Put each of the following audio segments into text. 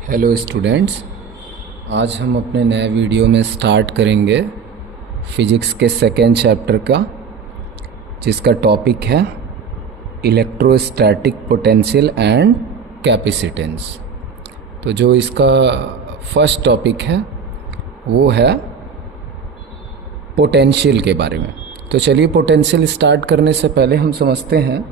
Hello students, आज हम अपने नए वीडियो में स्टार्ट करेंगे फिजिक्स के सेकेंड चैप्टर का, जिसका टॉपिक है इलेक्ट्रोस्टैटिक पोटेंशियल एंड कैपेसिटेंस। तो जो इसका फर्स्ट टॉपिक है वो है पोटेंशियल के बारे में। तो चलिए, पोटेंशियल स्टार्ट करने से पहले हम समझते हैं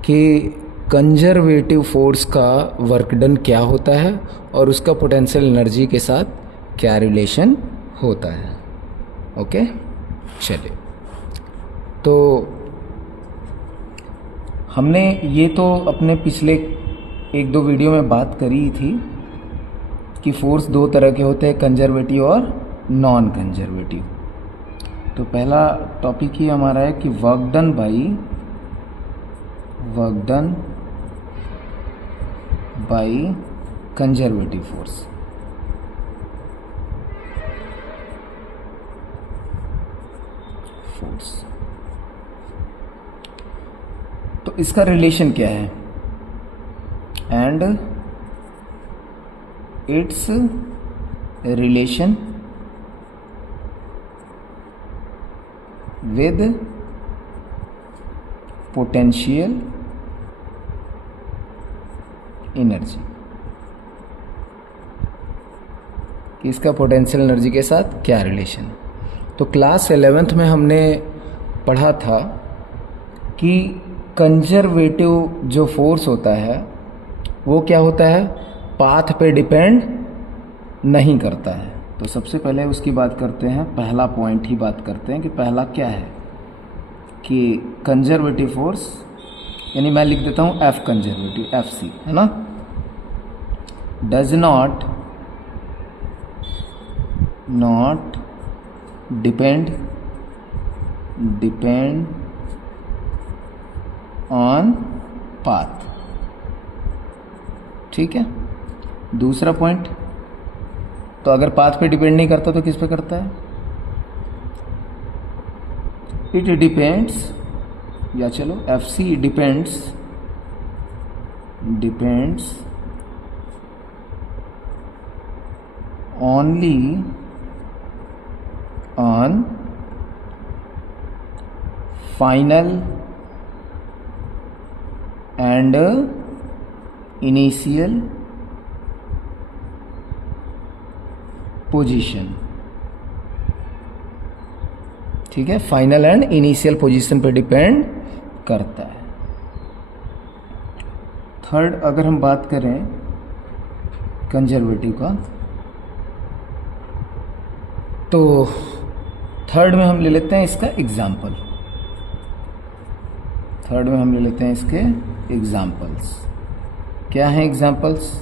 कि कंजर्वेटिव फोर्स का वर्क डन क्या होता है और उसका पोटेंशियल एनर्जी के साथ क्या रिलेशन होता है। ओके, चलिए। तो हमने ये तो अपने पिछले एक दो वीडियो में बात करी थी कि फोर्स दो तरह के होते हैं, कंजर्वेटिव और नॉन कंजर्वेटिव। तो पहला टॉपिक ही हमारा है कि work done by conservative force. तो इसका रिलेशन क्या है and it's relation with potential energy, कि इसका पोटेंशियल एनर्जी के साथ क्या रिलेशन। तो क्लास 11th में हमने पढ़ा था कि कंजर्वेटिव जो फोर्स होता है वो क्या होता है, पाथ पे डिपेंड नहीं करता है। तो सबसे पहले उसकी बात करते हैं, पहला पॉइंट ही बात करते हैं कि पहला क्या है कि कंजर्वेटिव फोर्स, यानी मैं लिख देता हूँ एफ कंजर्वेटिव, एफ सी है ना, does not depend on path. ठीक है। दूसरा पॉइंट, तो अगर पाथ पे डिपेंड नहीं करता तो किस पे करता है, इट डिपेंड्स, या चलो F see depends only on final and initial position. ठीक है, फाइनल एंड इनिशियल पोजीशन पे डिपेंड करता है। थर्ड, अगर हम बात करें कंजर्वेटिव का, तो थर्ड में हम ले लेते हैं इसका एग्जाम्पल। इसके एग्जाम्पल्स। क्या हैं एग्जाम्पल्स?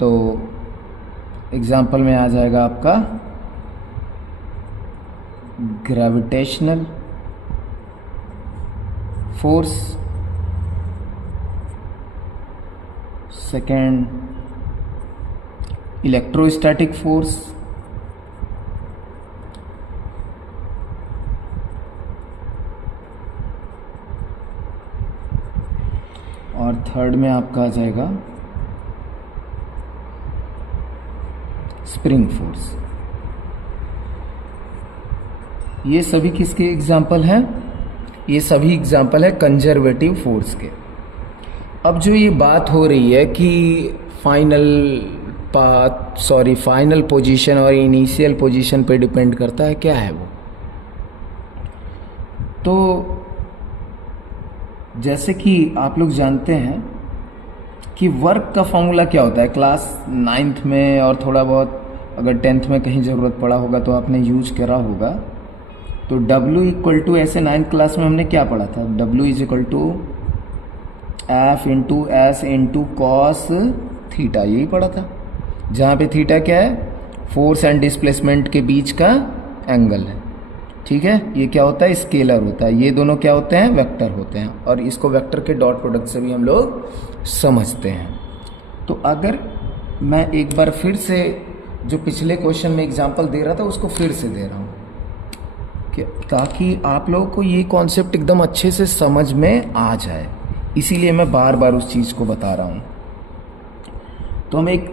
तो एग्जाम्पल में आ जाएगा आपका gravitational force, second electrostatic force, और थर्ड में आपका आ जाएगा स्प्रिंग फोर्स। ये सभी किसके एग्जाम्पल हैं? ये सभी एग्जाम्पल है कंजर्वेटिव फोर्स के। अब जो ये बात हो रही है कि फाइनल पोजीशन और इनिशियल पोजीशन पे डिपेंड करता है, क्या है वो? तो जैसे कि आप लोग जानते हैं कि वर्क का फॉर्मूला क्या होता है, क्लास 9th में और थोड़ा बहुत अगर 10th में कहीं ज़रूरत पड़ा होगा तो आपने यूज करा होगा। तो W इक्वल टू, ऐसे 9th क्लास में हमने क्या पढ़ा था, W is equal to F into S into cos theta, यही पढ़ा था, जहाँ पे थीटा क्या है, फोर्स एंड डिस्प्लेसमेंट के बीच का एंगल है। ठीक है, ये क्या होता है, स्केलर होता है। ये दोनों क्या होते हैं, वेक्टर होते हैं, और इसको वेक्टर के डॉट प्रोडक्ट से भी हम लोग समझते हैं। तो अगर मैं एक बार फिर से जो पिछले क्वेश्चन में एग्जांपल दे रहा था उसको फिर से दे रहा हूँ, ताकि आप लोगों को ये कॉन्सेप्ट एकदम अच्छे से समझ में आ जाए, इसीलिए मैं बार बार उस चीज़ को बता रहा हूँ। तो हम एक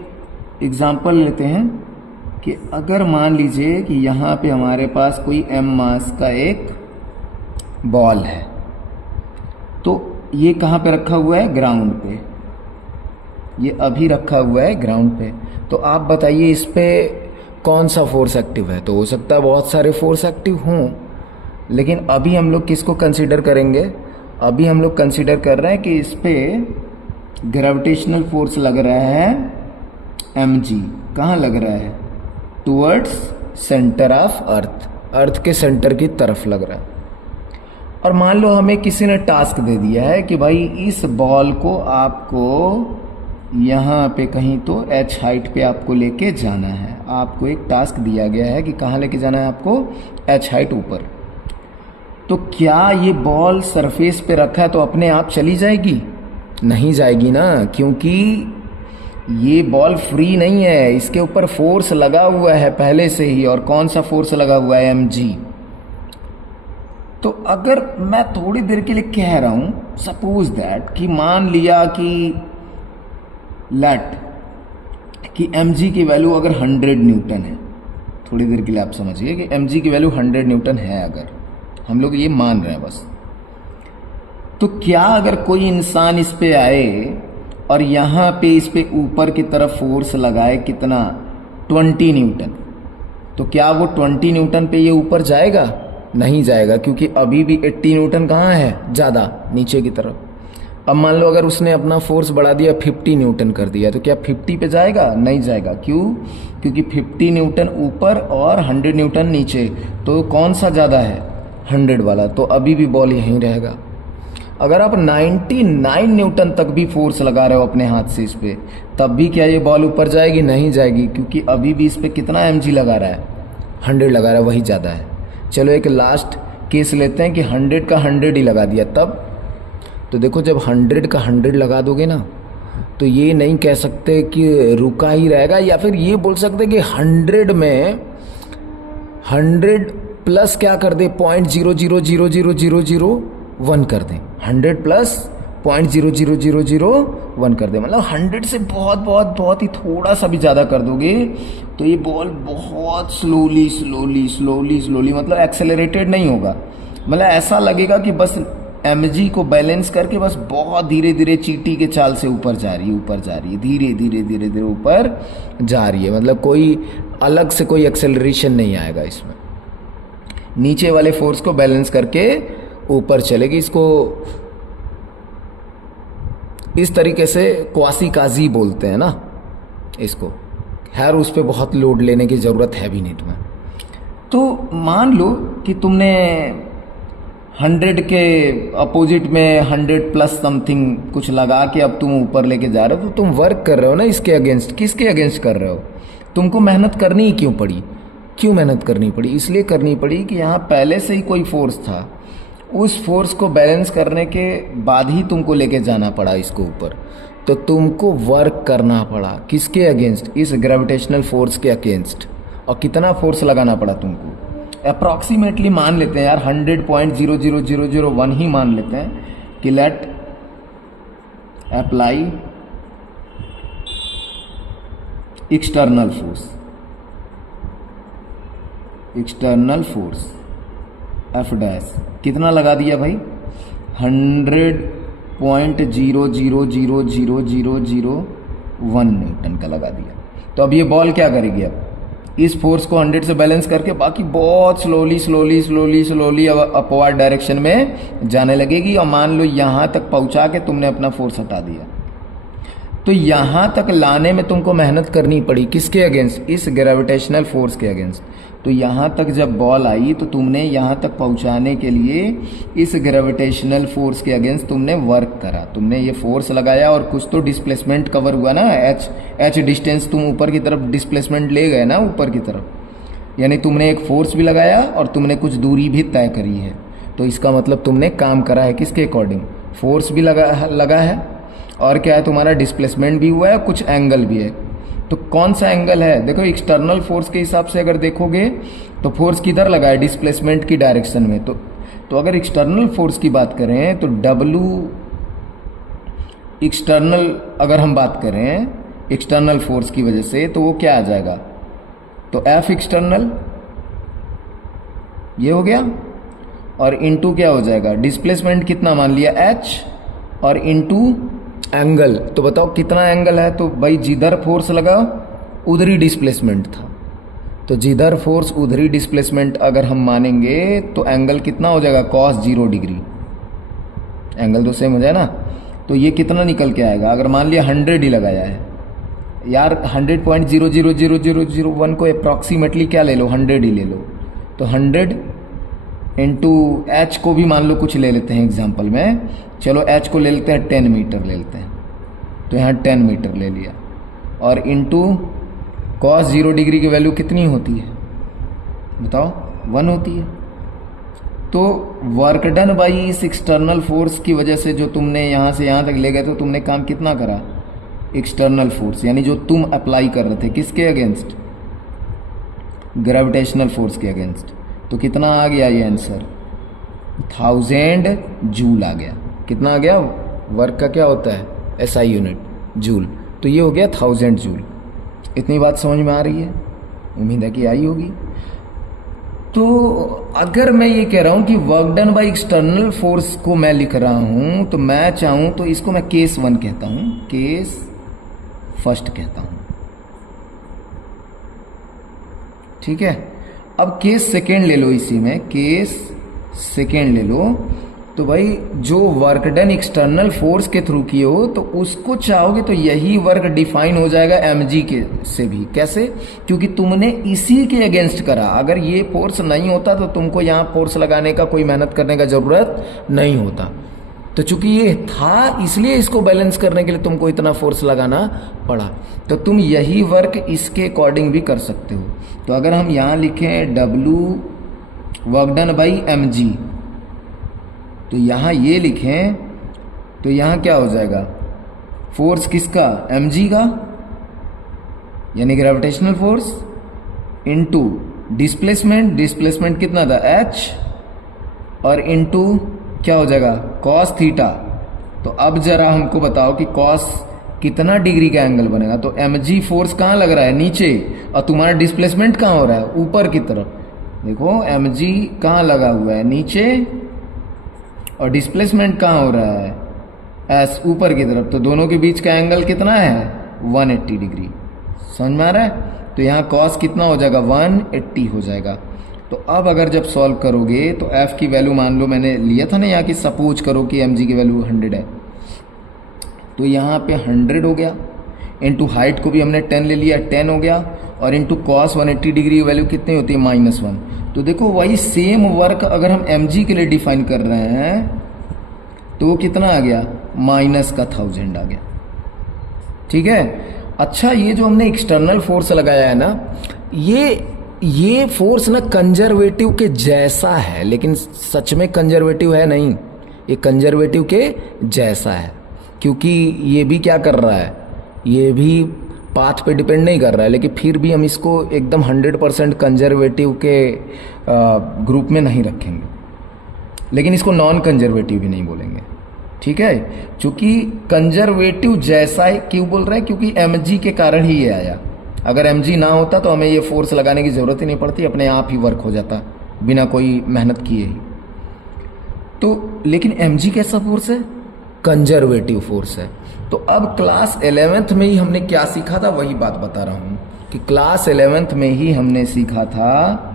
एग्जाम्पल लेते हैं कि अगर मान लीजिए कि यहाँ पे हमारे पास कोई m मास का एक बॉल है, तो ये कहाँ पे रखा हुआ है? ग्राउंड पे। ये अभी रखा हुआ है ग्राउंड पे। तो आप बताइए इस पे कौन सा फोर्स एक्टिव है? तो हो सकता है बहुत सारे फोर्स एक्टिव हों, लेकिन अभी हम लोग किसको कंसीडर करेंगे? अभी हम लोग कंसीडर कर रहे हैं कि इस पे ग्रेविटेशनल फोर्स लग रहा है mg। कहाँ लग रहा है? टुवर्ड्स सेंटर ऑफ अर्थ, अर्थ के सेंटर की तरफ लग रहा है। और मान लो हमें किसी ने टास्क दे दिया है कि भाई इस बॉल को आपको यहाँ पे कहीं तो h हाइट पे आपको लेके जाना है। आपको एक टास्क दिया गया है कि कहाँ लेके जाना है आपको? h हाइट ऊपर। तो क्या ये बॉल सरफेस पे रखा है तो अपने आप चली जाएगी? नहीं जाएगी ना, क्योंकि ये बॉल फ्री नहीं है, इसके ऊपर फोर्स लगा हुआ है पहले से ही। और कौन सा फोर्स लगा हुआ है? mg। तो अगर मैं थोड़ी देर के लिए कह रहा हूं, सपोज दैट कि मान लिया कि कि mg की वैल्यू अगर 100 न्यूटन है, थोड़ी देर के लिए आप समझिए कि mg की वैल्यू 100 न्यूटन है, अगर हम लोग ये मान रहे हैं बस, तो क्या अगर कोई इंसान इस पे आए और यहाँ पे इस पे ऊपर की तरफ फोर्स लगाए कितना? 20 न्यूटन, तो क्या वो 20 न्यूटन पे ये ऊपर जाएगा? नहीं जाएगा, क्योंकि अभी भी 80 न्यूटन कहाँ है? ज़्यादा नीचे की तरफ। अब मान लो अगर उसने अपना फोर्स बढ़ा दिया, 50 न्यूटन कर दिया, तो क्या 50 पे जाएगा? नहीं जाएगा। क्यों? क्योंकि 50 न्यूटन ऊपर और 100 न्यूटन नीचे, तो कौन सा ज़्यादा है? 100 वाला। तो अभी भी बॉल यहीं रहेगा। अगर आप 99 न्यूटन तक भी फोर्स लगा रहे हो अपने हाथ से इस पे, तब भी क्या ये बॉल ऊपर जाएगी? नहीं जाएगी, क्योंकि अभी भी इस पे कितना mg लगा रहा है? 100 लगा रहा है, वही ज़्यादा है। चलो एक लास्ट केस लेते हैं कि 100 का 100 ही लगा दिया, तब तो देखो जब 100 का 100 लगा दोगे ना, तो ये नहीं कह सकते कि रुका ही रहेगा, या फिर ये बोल सकते कि 100 में 100 प्लस क्या कर दे? 0.000001 कर दें। 100 प्लस 0.00001 कर दे, मतलब 100 से बहुत बहुत बहुत ही थोड़ा सा भी ज़्यादा कर दोगे तो ये बॉल बहुत स्लोली मतलब एक्सेलरेटेड नहीं होगा। मतलब ऐसा लगेगा कि बस mg को बैलेंस करके बस बहुत धीरे धीरे चींटी के चाल से ऊपर जा रही है, धीरे धीरे ऊपर जा रही है। मतलब कोई अलग से कोई एक्सेलरेशन नहीं आएगा इसमें, नीचे वाले फोर्स को बैलेंस करके ऊपर चलेगी। इसको इस तरीके से क्वासी काजी बोलते हैं ना इसको। खैर उस पर बहुत लोड लेने की ज़रूरत है भी नहीं तुम्हें। तो मान लो कि तुमने 100 के अपोजिट में 100 प्लस समथिंग कुछ लगा के अब तुम ऊपर लेके जा रहे हो, तो तुम वर्क कर रहे हो ना इसके अगेंस्ट। किसके अगेंस्ट कर रहे हो? तुमको मेहनत करनी ही क्यों पड़ी? क्यों मेहनत करनी पड़ी? इसलिए करनी पड़ी कि यहाँ पहले से ही कोई फोर्स था, उस फोर्स को बैलेंस करने के बाद ही तुमको लेके जाना पड़ा इसको ऊपर। तो तुमको वर्क करना पड़ा किसके अगेंस्ट? इस ग्रेविटेशनल फोर्स के अगेंस्ट। और कितना फोर्स लगाना पड़ा तुमको? अप्रॉक्सीमेटली मान लेते हैं यार 100.00001 ही मान लेते हैं कि let apply external force F dash कितना लगा दिया भाई? 100.0000001 न्यूटन का लगा दिया। तो अब ये बॉल क्या करेगी? अब इस फोर्स को 100 से बैलेंस करके बाकी बहुत स्लोली अपवर्ड डायरेक्शन में जाने लगेगी। और मान लो यहाँ तक पहुँचा के तुमने अपना फोर्स हटा दिया, तो यहाँ तक लाने में तुमको मेहनत करनी पड़ी किसके अगेंस्ट? इस ग्रेविटेशनल फोर्स के अगेंस्ट। तो यहाँ तक जब बॉल आई तो तुमने यहाँ तक पहुँचाने के लिए इस ग्रेविटेशनल फोर्स के अगेंस्ट तुमने वर्क करा, तुमने ये फोर्स लगाया और कुछ तो डिस्प्लेसमेंट कवर हुआ ना। एच डिस्टेंस तुम ऊपर की तरफ डिस्प्लेसमेंट ले गए ना ऊपर की तरफ, यानी तुमने एक फोर्स भी लगाया और तुमने कुछ दूरी भी तय करी है। तो इसका मतलब तुमने काम करा है किसके अकॉर्डिंग? फोर्स भी लगा है और क्या है तुम्हारा डिस्प्लेसमेंट भी हुआ है, कुछ एंगल भी है। तो कौन सा एंगल है? देखो एक्सटर्नल फोर्स के हिसाब से अगर देखोगे तो फोर्स किधर लगा है? डिस्प्लेसमेंट की डायरेक्शन में। तो अगर एक्सटर्नल फोर्स की बात करें तो W एक्सटर्नल अगर हम बात करें एक्सटर्नल फोर्स की वजह से, तो वो क्या आ जाएगा, तो एफ एक्सटर्नल ये हो गया, और इनटू क्या हो जाएगा, डिस्प्लेसमेंट कितना मान लिया एच, और इनटू एंगल, तो बताओ कितना एंगल है, तो भाई जिधर फोर्स लगा उधर ही डिस्प्लेसमेंट था, तो जिधर फोर्स उधर ही डिस्प्लेसमेंट अगर हम मानेंगे तो एंगल कितना हो जाएगा, cos 0 डिग्री, एंगल तो सेम हो जाए ना। तो ये कितना निकल के आएगा, अगर मान लिया 100 ही लगाया है यार, 100.0000001 को अप्रॉक्सीमेटली क्या ले लो, 100 ही ले लो, तो 100 इंटू एच को भी मान लो कुछ ले लेते हैं एग्जाम्पल में, चलो एच को ले लेते हैं 10 मीटर ले लेते हैं, तो यहाँ 10 मीटर ले लिया, और इंटू cos 0 डिग्री की वैल्यू कितनी होती है बताओ, 1 होती है। तो वर्क डन बाई इस एक्सटर्नल फोर्स की वजह से जो तुमने यहाँ से यहाँ तक ले गए, तो तुमने काम कितना करा, एक्सटर्नल फोर्स, यानी जो तुम अप्लाई कर रहे थे किसके अगेंस्ट, ग्रेविटेशनल फोर्स के अगेंस्ट, तो कितना आ गया ये आंसर, 1000 जूल आ गया। कितना आ गया, वर्क का क्या होता है एसआई यूनिट, जूल, तो ये हो गया 1000 जूल। इतनी बात समझ में आ रही है, उम्मीद है कि आई होगी। तो अगर मैं ये कह रहा हूं कि work done by external force को मैं लिख रहा हूं, तो मैं चाहूं तो इसको मैं केस 1 कहता हूं, केस फर्स्ट कहता हूं, ठीक है। अब केस सेकेंड ले लो, इसी में केस सेकेंड ले लो, तो भाई जो वर्क डन एक्सटर्नल फोर्स के थ्रू किए हो, तो उसको चाहोगे तो यही वर्क डिफाइन हो जाएगा mg के से भी। कैसे, क्योंकि तुमने इसी के अगेंस्ट करा, अगर ये फोर्स नहीं होता तो तुमको यहाँ फोर्स लगाने का कोई मेहनत करने का जरूरत नहीं होता, तो चूंकि ये था इसलिए इसको बैलेंस करने के लिए तुमको इतना फोर्स लगाना पड़ा, तो तुम यही वर्क इसके अकॉर्डिंग भी कर सकते हो। तो अगर हम यहाँ लिखें W work done by mg, तो यहाँ ये लिखें तो यहाँ क्या हो जाएगा, फोर्स किसका, mg का, यानी gravitational force, into displacement, displacement कितना था h, और इनटू क्या हो जाएगा cos थीटा। तो अब जरा हमको बताओ कि cos कितना डिग्री का एंगल बनेगा, तो mg फोर्स कहाँ लग रहा है, नीचे, और तुम्हारा डिस्प्लेसमेंट कहाँ हो रहा है, ऊपर की तरफ। देखो mg कहाँ लगा हुआ है, नीचे, और डिस्प्लेसमेंट कहाँ हो रहा है, s ऊपर की तरफ, तो दोनों के बीच का एंगल कितना है 180 डिग्री। समझ में आ रहा है, तो यहाँ cos कितना हो जाएगा 180 हो जाएगा। तो अब अगर जब सॉल्व करोगे तो f की वैल्यू मान लो, मैंने लिया था ना यहाँ की, सपोज करो कि mg की वैल्यू 100 है, तो यहाँ पे 100 हो गया, इनटू हाइट को भी हमने 10 ले लिया, 10 हो गया, और इनटू cos 180 डिग्री की वैल्यू कितनी होती है -1। तो देखो वही सेम वर्क अगर हम mg के लिए डिफाइन कर रहे हैं, तो वो कितना आ गया, -1000 आ गया, ठीक है। अच्छा, ये जो हमने एक्सटर्नल फोर्स लगाया है ना, ये फोर्स ना कंजर्वेटिव के जैसा है, लेकिन सच में कंजर्वेटिव है नहीं, ये कंजर्वेटिव के जैसा है, क्योंकि ये भी क्या कर रहा है, ये भी पाथ पे डिपेंड नहीं कर रहा है, लेकिन फिर भी हम इसको एकदम 100% कंजर्वेटिव के ग्रुप में नहीं रखेंगे, लेकिन इसको नॉन कंजर्वेटिव भी नहीं बोलेंगे, ठीक है। चूंकि कंजर्वेटिव जैसा है क्यों बोल रहे हैं, क्योंकि mg के कारण ही ये आया, अगर mg ना होता तो हमें ये फोर्स लगाने की जरूरत ही नहीं पड़ती, अपने आप ही वर्क हो जाता बिना कोई मेहनत किए ही। तो लेकिन mg कैसा फोर्स है, कंजर्वेटिव फोर्स है। तो अब क्लास 11th में ही हमने क्या सीखा था, वही बात बता रहा हूं कि क्लास 11th में ही हमने सीखा था,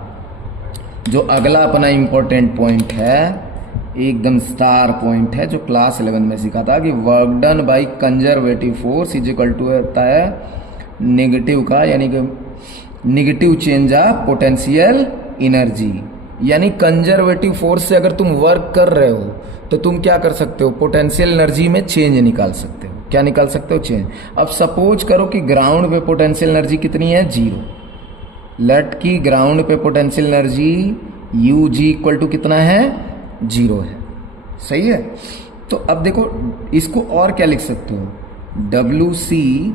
जो अगला अपना इंपॉर्टेंट पॉइंट है, एकदम स्टार पॉइंट है, जो क्लास 11 में सीखा था कि work done by conservative force is equal to होता है नेगेटिव का, यानी कि negative change of potential energy. यानी कंजर्वेटिव फोर्स से अगर तुम वर्क कर रहे हो तो तुम क्या कर सकते हो, पोटेंशियल एनर्जी में चेंज निकाल सकते हो। क्या निकाल सकते हो, चेंज। अब सपोज करो कि ग्राउंड पे पोटेंशियल एनर्जी कितनी है, 0। लेट की ग्राउंड पे potential energy U G equal to कितना है, 0 है, सही है। तो अब देखो इसको और क्या लिख सकते हो, डब्ल्यू सी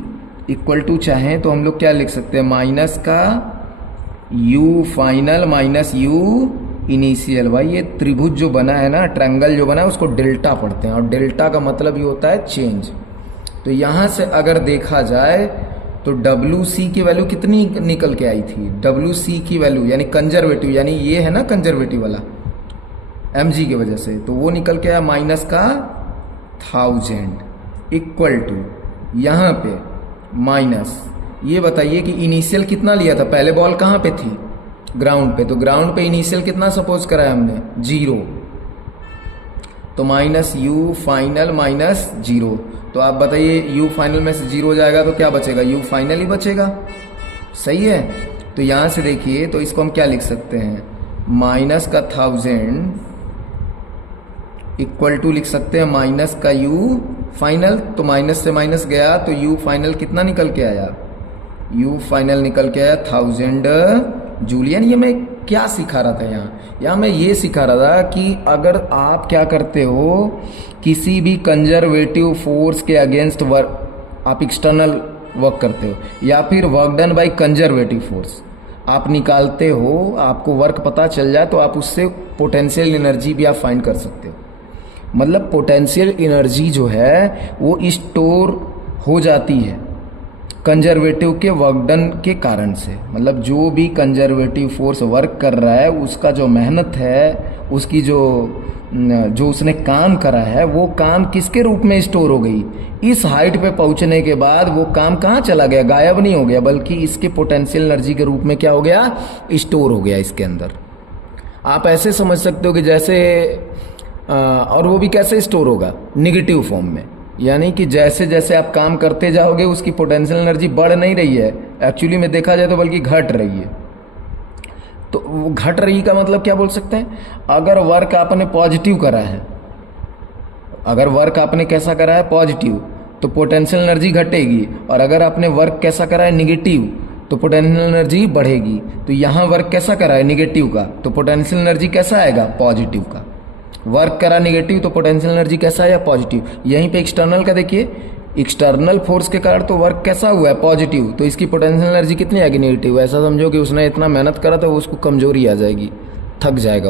इक्वल टू चाहे तो हम लोग क्या लिख सकते हैं, माइनस का u final minus u initial. भाई ये त्रिभुज जो बना है ना, ट्रायंगल जो बना है, उसको डेल्टा पढ़ते हैं, और डेल्टा का मतलब ये होता है चेंज। तो यहां से अगर देखा जाए तो डब्ल्यू सी की वैल्यू कितनी निकल के आई थी, डब्ल्यू सी की वैल्यू यानी कंजर्वेटिव, यानी ये है ना कंजर्वेटिव वाला एम जी की वजह से, तो वो निकल के आया माइनस का 1000 इक्वल टू यहाँ पे माइनस, ये बताइए कि इनिशियल कितना लिया था, पहले बॉल कहाँ पे थी, ग्राउंड पे, तो ग्राउंड पे इनिशियल कितना सपोज करा है हमने, 0, तो माइनस यू फाइनल माइनस 0, तो आप बताइए यू फाइनल में से 0 हो जाएगा तो क्या बचेगा, यू फाइनल ही बचेगा, सही है। तो यहाँ से देखिए, तो इसको हम क्या लिख सकते हैं, माइनस का 1000 इक्वल टू लिख सकते हैं माइनस का यू फाइनल, तो माइनस से माइनस गया तो यू फाइनल कितना निकल के आया, यू फाइनल निकल के आया 1000 जूल। यानी ये मैं क्या सिखा रहा था यहाँ मैं ये सिखा रहा था कि अगर आप क्या करते हो, किसी भी कंजर्वेटिव फोर्स के अगेंस्ट वर्क, आप एक्सटर्नल वर्क करते हो या फिर work done by conservative force आप निकालते हो, आपको वर्क पता चल जाए तो आप उससे पोटेंशियल एनर्जी भी आप फाइंड कर सकते हो। मतलब पोटेंशियल एनर्जी जो है वो स्टोर हो जाती है कंजर्वेटिव के वर्क डन के कारण से। मतलब जो भी कंजर्वेटिव फोर्स वर्क कर रहा है उसका जो मेहनत है, उसकी जो उसने काम करा है, वो काम किसके रूप में स्टोर हो गई, इस हाइट पे पहुंचने के बाद वो काम कहाँ चला गया, गायब नहीं हो गया, बल्कि इसके पोटेंशियल एनर्जी के रूप में क्या हो गया, स्टोर हो गया इसके अंदर। आप ऐसे समझ सकते हो कि जैसे और वो भी कैसे स्टोर होगा, निगेटिव फॉर्म में, यानी कि जैसे जैसे आप काम करते जाओगे उसकी पोटेंशियल एनर्जी बढ़ नहीं रही है, एक्चुअली में देखा जाए तो बल्कि घट रही है। तो वो घट रही का मतलब क्या बोल सकते हैं, अगर वर्क आपने पॉजिटिव करा है, अगर वर्क आपने कैसा करा है पॉजिटिव, तो पोटेंशियल एनर्जी घटेगी, और अगर आपने वर्क कैसा करा है नेगेटिव, तो पोटेंशियल एनर्जी बढ़ेगी। तो यहाँ वर्क कैसा करा है नेगेटिव का, तो पोटेंशियल एनर्जी कैसा आएगा, पॉजिटिव का। वर्क करा नेगेटिव तो पोटेंशियल एनर्जी कैसा आया, पॉजिटिव। यहीं पे एक्सटर्नल का देखिए, एक्सटर्नल फोर्स के कारण तो वर्क कैसा हुआ है, पॉजिटिव, तो इसकी पोटेंशियल एनर्जी कितनी आएगी, नेगेटिव। ऐसा समझो कि उसने इतना मेहनत करा था, उसको कमजोरी आ जाएगी, थक जाएगा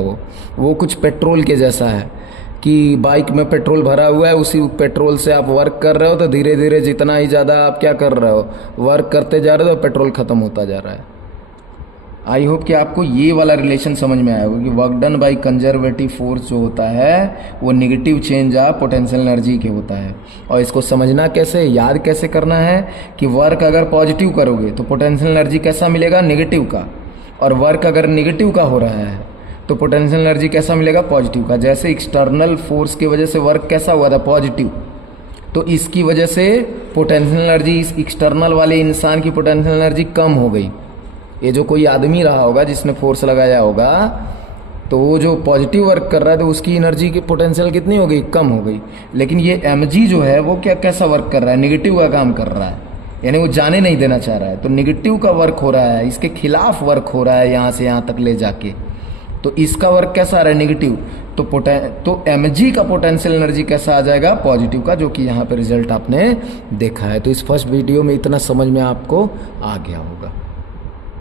वो कुछ पेट्रोल के जैसा है कि बाइक में पेट्रोल भरा हुआ है, उसी पेट्रोल से आप वर्क कर रहे हो, तो धीरे धीरे जितना ही ज़्यादा आप क्या कर रहे हो, वर्क करते जा रहे हो, तो पेट्रोल खत्म होता जा रहा है। आई होप कि आपको ये वाला रिलेशन समझ में आया होगा कि work done by conservative force जो होता है वो negative change of potential energy के होता है। और इसको समझना कैसे, याद कैसे करना है कि वर्क अगर पॉजिटिव करोगे तो पोटेंशियल एनर्जी कैसा मिलेगा, नेगेटिव का, और वर्क अगर नेगेटिव का हो रहा है तो पोटेंशियल एनर्जी कैसा मिलेगा, पॉजिटिव का। जैसे एक्सटर्नल फोर्स की वजह से वर्क कैसा हुआ था, पॉजिटिव, तो इसकी वजह से पोटेंशियल एनर्जी, इस एक्सटर्नल वाले इंसान की पोटेंशियल एनर्जी कम हो गई। ये जो कोई आदमी रहा होगा जिसने फोर्स लगाया होगा, तो वो जो पॉजिटिव वर्क कर रहा है तो उसकी एनर्जी की पोटेंशियल कितनी हो गई, कम हो गई। लेकिन ये mg जो है वो कैसा वर्क कर रहा है, नेगेटिव का काम कर रहा है, यानी वो जाने नहीं देना चाह रहा है, तो नेगेटिव का वर्क हो रहा है, इसके खिलाफ वर्क हो रहा है यहाँ से यहाँ तक ले जाके, तो इसका वर्क कैसा आ रहा है, नेगेटिव। तो mg का पोटेंशियल एनर्जी कैसा आ जाएगा, पॉजिटिव का, जो कि यहाँ पे रिजल्ट आपने देखा है। तो इस फर्स्ट वीडियो में इतना समझ में आपको आ गया होगा।